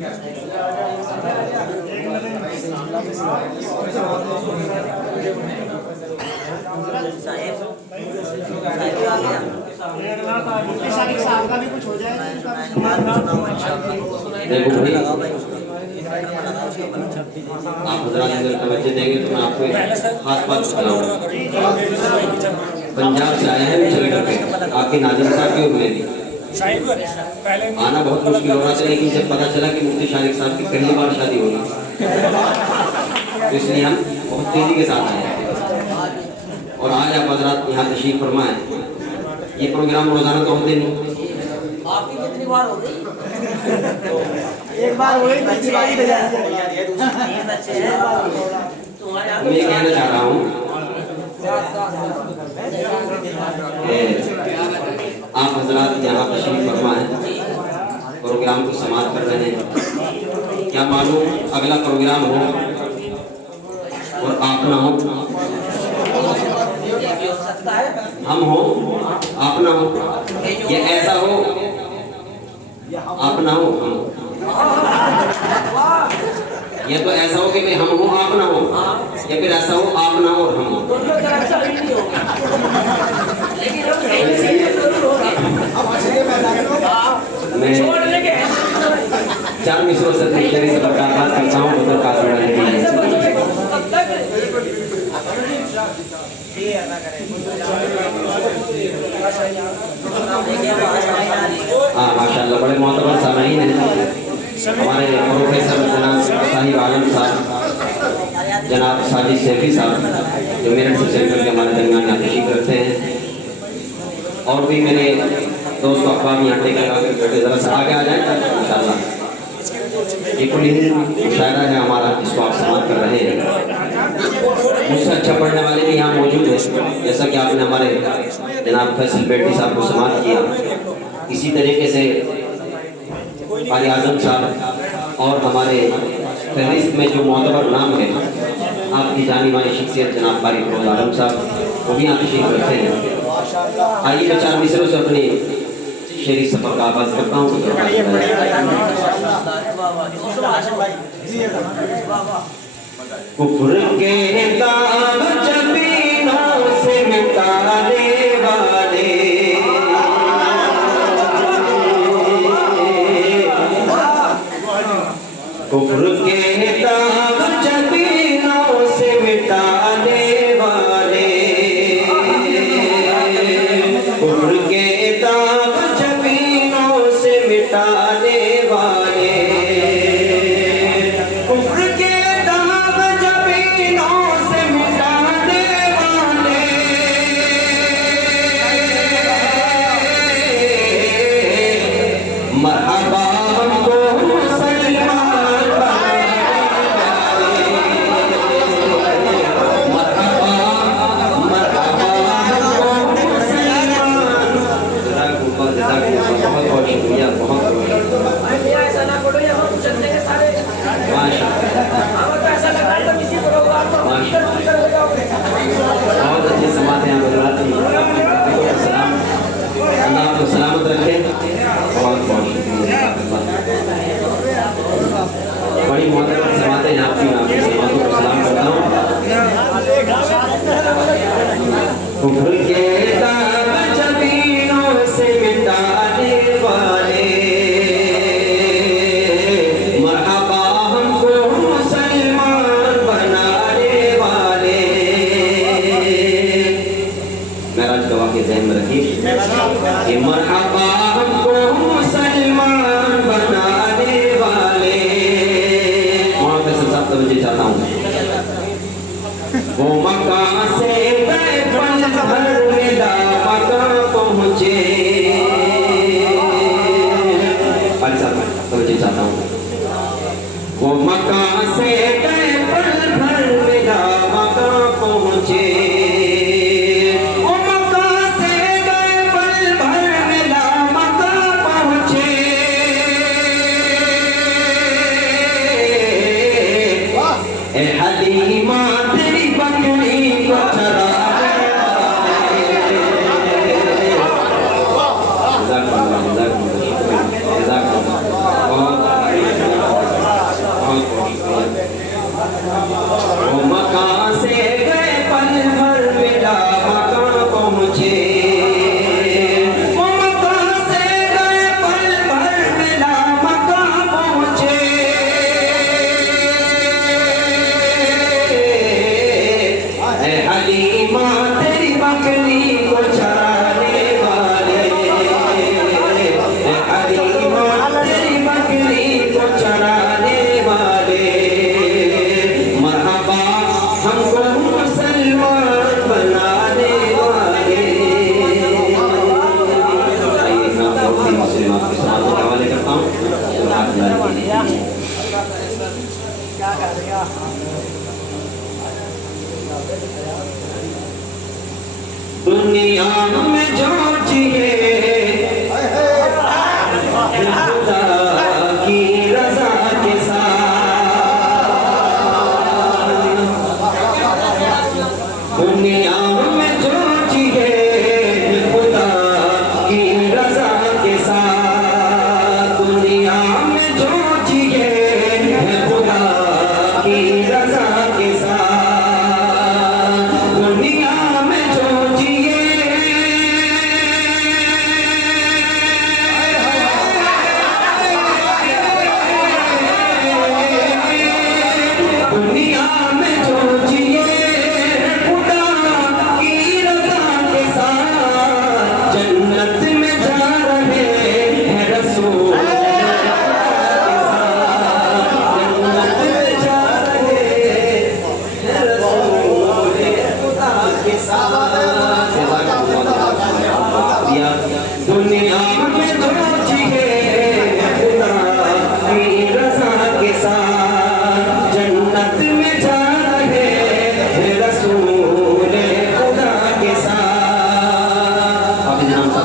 का भी कुछ हो जाएगा। देखो भाई, आप हजरात अगर तवज्जो देंगे तो मैं आपको एक खास बात बताऊंगा। पंजाब से आए हैं चल करके, आपके नाज़िम साहब की उम्मीद थी। आना बहुत मुश्किल हो रहा था, लेकिन जब पता चला कि मुफ्ती शारिक साहब की पहली बार शादी होगी तो इसलिए हम बहुत तेजी के साथ आए हैं। और आज आप हजरात यहाँ तशरीफ फरमाएं। ये प्रोग्राम रोजाना तो होते नहीं, आपकी कितनी बार हो गई? एक बार हो गई, दूसरी बार ही बजाएंगे। मैं ये कहना चाह रहा हूँ, आप हजरात यहाँ तशरीफ फरमाएं, प्रोग्राम को समाप्त कर रहे हैं। क्या मालूम अगला प्रोग्राम हो और आप ना हो, हम हो आप ना हो, ये ऐसा हो आप ना हो हम, ये तो ऐसा हो कि भाई हम हो आप ना हो, या फिर ऐसा हो आप ना हो और हम हो। मैं 4 मिसरों से शेरी से बरकरार करता हूँ। हाँ माशाल्लाह, बड़े मोहतबर सामीन हैं हमारे प्रोफेसर जनाब साहिब आलम साहब, जनाब साजिद सैफी साहब जो मेरठ से चल करके हमारे दरमियान यहाँ तशरीफ रखते हैं। और भी मेरे दोस्त अखबार यहाँ टेकर ज़रा सा आगे आ जाए इंशाल्लाह। ये कुल मुशायरा है हमारा, इसको आप समाप्त कर रहे हैं। मुझसे अच्छा पढ़ने वाले भी यहाँ मौजूद हैं, जैसा कि आपने हमारे जनाब फैसल बेटी साहब को समाप्त किया। इसी तरीके से क़ारी आज़म साहब और हमारे फहरिस्त में जो मोतबर नाम है आपकी जानी मानी शख्सियत जनाब क़ारी फ़िरोज़ आलम साहब, वो भी यहाँ तशरीफ रखते हैं। आइए मैं 4 मिसरों से अपनी शेरी सफ़र का आगाज़ करता हूँ। कुफ्र के दाग जबीनों से मिटाने वाले, कुफ्र के दाग जबीनों से मिटाने वाले, कुफ्र के दाग जबीनों से मिटाने वाले, कुफ्र के दाग जबीनों से मिटाने वाले, मरहबा हमको मुसलमान बहुत शुक्रिया, बहुत ऐसा ना करो, यहाँ चलने के सारे बहुत अच्छे समाज हैं अल्लाह आपको सलामत रखे। बहुत बहुत शुक्रिया, बड़ी मोहब्बत समाते हैं आपकी, आपकी समातों को सलाम करता हूँ। कुफ्र के दाग जबीनों से मिटाने वाले, मरहबा हमको मुसलमान बनाने वाले। मेराज गवाह के ज़हन में रखिए कि मरहबा हमको मुसलमान बनाने वाले। वहाँ पे सब तवज्जो चाहता हूँ। वो मकान से पल भर मिला मकान पहुँचे, तवज्जो चाहता हूँ। वो मकान से पल भर मिला मकान पहुँचे, वो मकान से पल भर मिला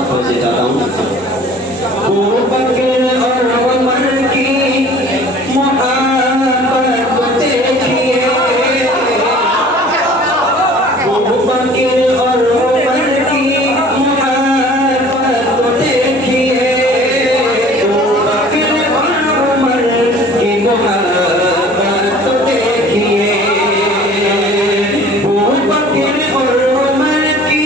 तवज्जो चाहता हूँ। अबू बकर और उमर की मोहब्बत देखिए, अबू बकर और उमर की मोहब्बत देखिए, अबू बकर और उमर की मोहब्बत देखिए, अबू बकर और उमर की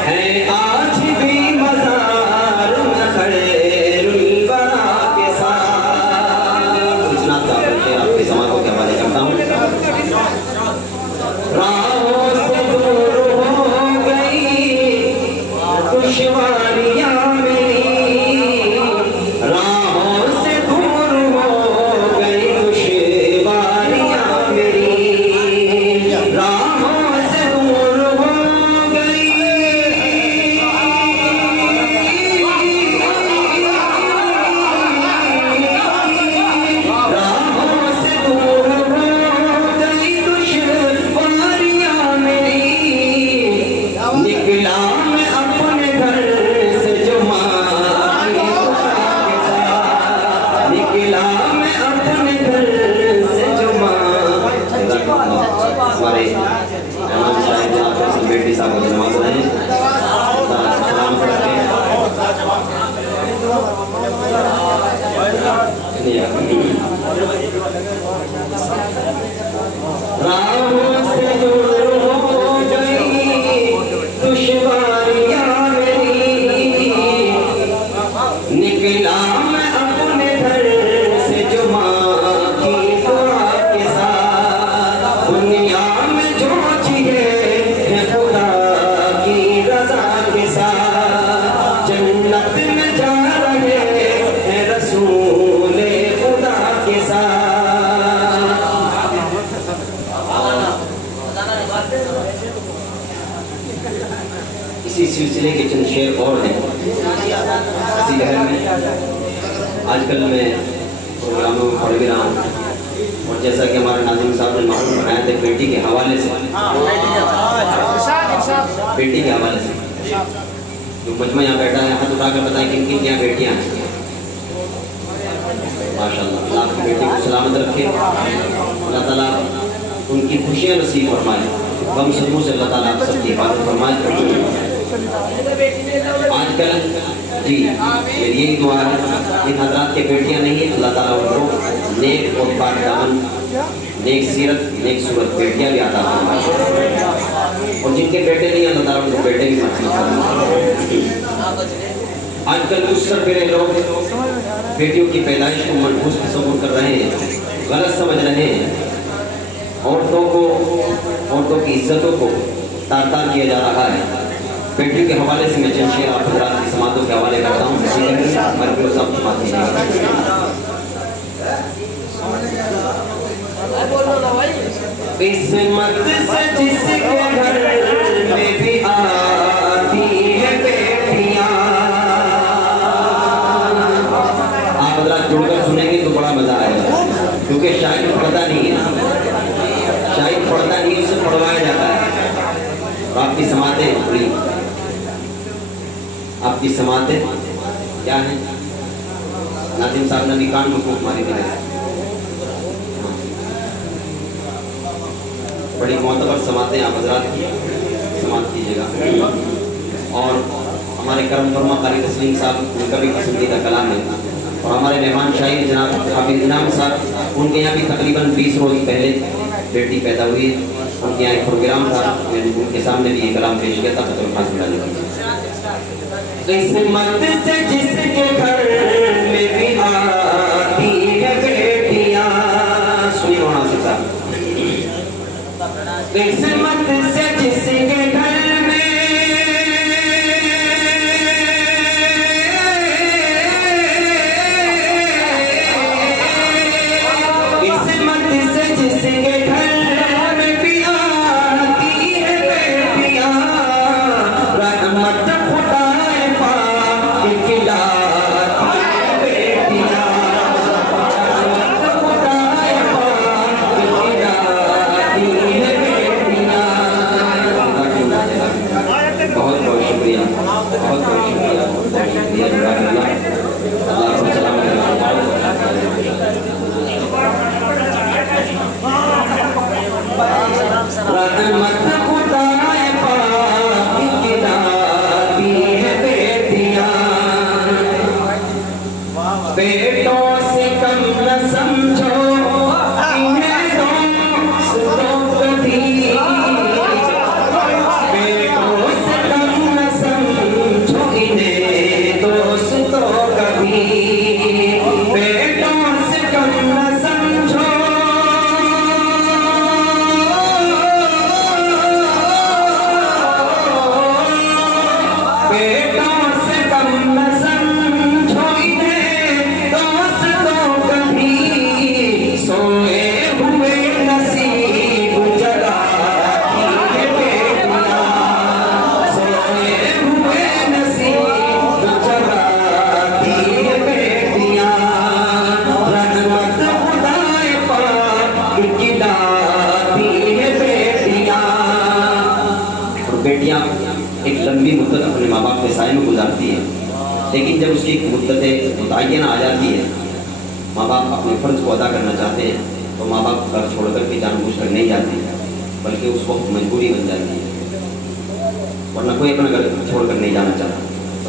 है आज भी मज़ार में खैरुल वरा के साथ। इतना आपके समाज को क्या हवाले करता हूँ। राहों से दूर हो गई दुश्वारियाँ मेरी, राहों से दूर हो गई दुश्वारियाँ मेरी, राहों से दूर हो गई, राहों से दूर हो गई दुश्वारियाँ मेरी, निकला मैं अपने घर से जुमा की दुआ के साथ, निकला मैं अपने घर से जुमा। हमारे इमाम साहब जनाब फैसल बेटी साहब को नमाज पढ़ें, सलाम पढ़ के राहों से दूर हो गई दुश्वारियाँ मेरी, निकला मैं अपने घर से जुमा की दुआ के साथ, दुनिया में जो जिए हैं खुदा की रज़ा के साथ, जन्नत में जा रहे हैं रसूल खुदा के साथ। इसी सिलसिले के चंद शेर और हैं। इसी लहर में आजकल मैं प्रोग्रामों में पढ़ भी रहा हूँ, और जैसा कि हमारे नाज़िम साहब ने मालूम बनाया थे बेटी के हवाले से, बेटी के हवाले से जो मजमा यहाँ बैठा है, हाथ उठाकर बताएं किन किन क्या बेटियाँ हैं। माशाअल्लाह, अल्लाह आपकी बेटी को सलामत रखे, अल्लाह ताला उनकी खुशियाँ नसीब फरमाए, गम सदमों से अल्लाह ताला आप सबकी हिफाजत फरमाए। आजकल जी मेरी यही दुआ है, इन हजरात के बेटियां नहीं है, अल्लाह ताला उनको नेक और पाक दामन, नेक सीरत, नेक सूरत बेटियां भी अता फरमाए, और जिनके बेटे नहीं अल्लाह ताला उनको बेटे भी नसीब फरमाए। आजकल गुस्सर फिरे लोग बेटियों की पैदाइश को मनहूस तस्वुर कर रहे हैं, गलत समझ रहे हैं, औरतों की इज्जतों को तार तार किया जा रहा है। बेटियों के हवाले से मैं चंद शेर आप हज़रात की समातों के हवाले करता हूँ। किस्मत से जिसके घर में भी आती है बेटियाँ, आप हज़रात जुड़कर सुनेंगे तो बड़ा मजा आएगा, क्योंकि शायद पढ़ता नहीं है, शायद पढ़ता नहीं, उससे पढ़वाया जाता है। तो आपकी समातें बड़ी, आपकी समातें क्या है? नाज़िम साहब ने निकान को मारी थी, बड़ी मोतबर समातें आप हज़रात की समात कीजिएगा। और हमारे करम फरमा कारी तस्लीम साहब, उनका भी पसंदीदा कलाम है, और हमारे मेहमान शाही जनाब हाफिज इनाम साहब, उनके यहाँ भी तकरीबन 20 रोज पहले बेटी पैदा हुई है, उनके यहाँ एक प्रोग्राम था, मैंने उनके सामने भी ये कलाम पेश किया था। किस्मत से जिसके घर में भी आती है बेटियां, सुनिए वहां से साहब, किस्मत से जिसके घर में, किस्मत से जिसके घर में भी आती है बेटियां, रहमत खुदाए पाक खिलाती है बेटियां, रहमत खुदाए पाक खिलाती है बेटियां। बहुत बहुत शुक्रिया, बहुत बहुत शुक्रिया, बहुत शुक्रिया। अल्लाह को सलामत रहमत खुदाए पाक खिलाती है बेटियां, बेटों से कम न समझो इन्हें दोस्तों कभी, बेटों से कम न समझो इन्हें दोस्तों कभी, बेटों से कम न समझो, बेटों से कम न समझो इन्हें दोस्तों कभी, सोए हुए नसीब जगाती है बेटियां, सोए हुए नसीब जगाती है बेटियां, रहमत खुदाए पाक खिलाती है बेटियां। और बेटियां एक लंबी मुद्दत अपने माँ बाप के साए में गुजारती है, लेकिन जब उसकी मुद्दतें मुतय्यन आ जाती है, माँ बाप अपने फ़र्ज को अदा करना चाहते हैं, तो माँ बाप घर छोड़कर के जानबूझकर नहीं जाते, बल्कि उस वक्त मजबूरी बन जाती है, वरना कोई अपना घर छोड़कर नहीं जाना चाहता।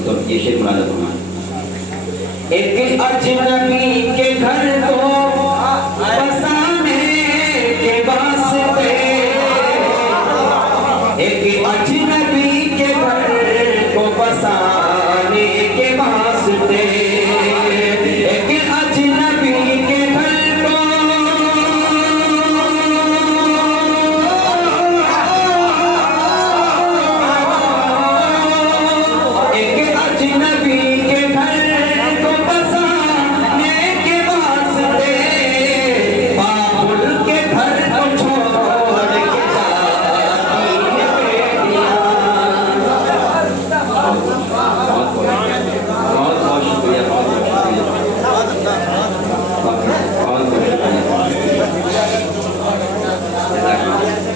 तो ये शेर मुराद फरमाए, एक अजनबी के घर को बसाने के वास्ते, एक अजनबी के घर को बसाने के वास्ते, एक अजनबी के घर को, एक अजनबी के घर को बसाने के वास्ते, बाबुल के घर को छोड़ के जाती है बेटियां। बहुत बहुत शुक्रिया, बहुत बहुत शुक्रिया, बहुत बहुत शुक्रिया।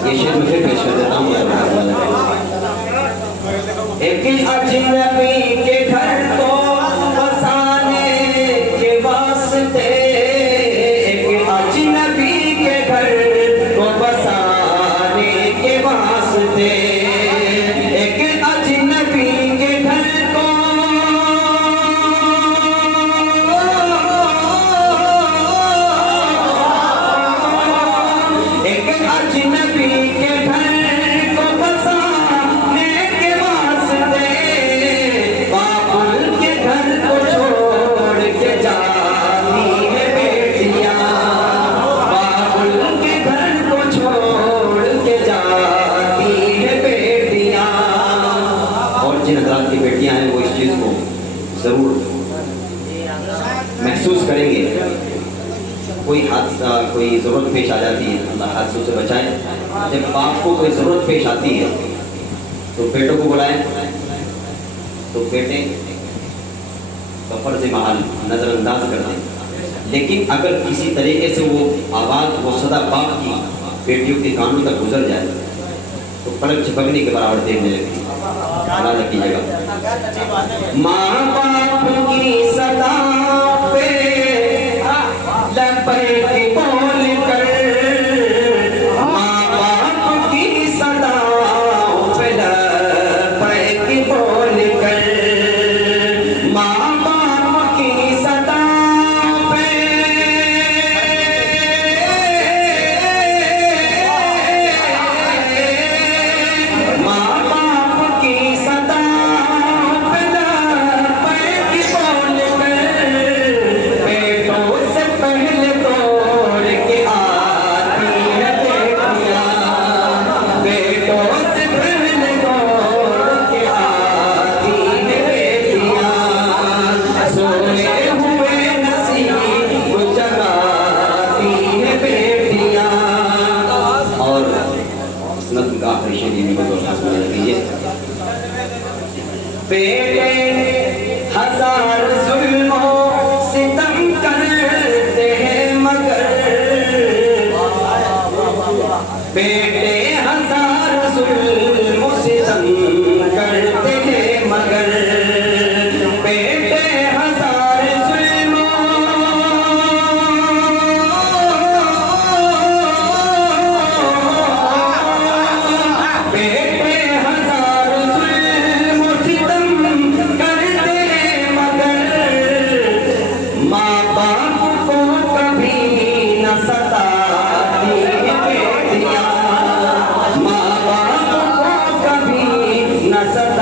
ये शेर में फिर पेश कर देता हूँ। एक अजनबी के घर को बसाने के वास्ते, एक अजनबी के घर को बसाने के वास्ते, एक अजनबी के घर को, एक अजनबी के घर को बसाने के वास्ते, बाबुल के घर को छोड़ के जाती है बेटियां, बाबुल के घर को छोड़ के जाती है बेटियां। और जिन हज़रात की बेटियां हैं वो इस चीज़ को ज़रूर महसूस करेंगे। कोई हादसा, कोई ज़रूरत पेश आ जाती है, अल्लाह हादसों से बचाए। जब बाप को कोई ज़रूरत पेश आती है तो बेटों को बुलाएं, तो बेटे का फर्ज महल नज़रअंदाज कर दें, लेकिन अगर किसी तरीके से वो आवाज़, वो सदा बाप की बेटियों के कानों तक गुजर जाए तो पलक झपकने के बराबर देखने लगती है। ख्याल रखिएगा, माँ बाप की सदा पे लबैक बोल कर, माँ बाप की सदा पे लबैक बोल कर, माँ बाप की सदा पे, माँ बाप की सदा पे बेटे हजार जुल्मों सितम करते हैं मगर बेटे हजार जुल्मों सितम करते हैं मगर बेटे हजार जुल्मों बेटे हजार जुल्मों सितम करते हैं मगर माँ बाप को कभी न सताती बेटियाँ माँ बाप को कभी न सताती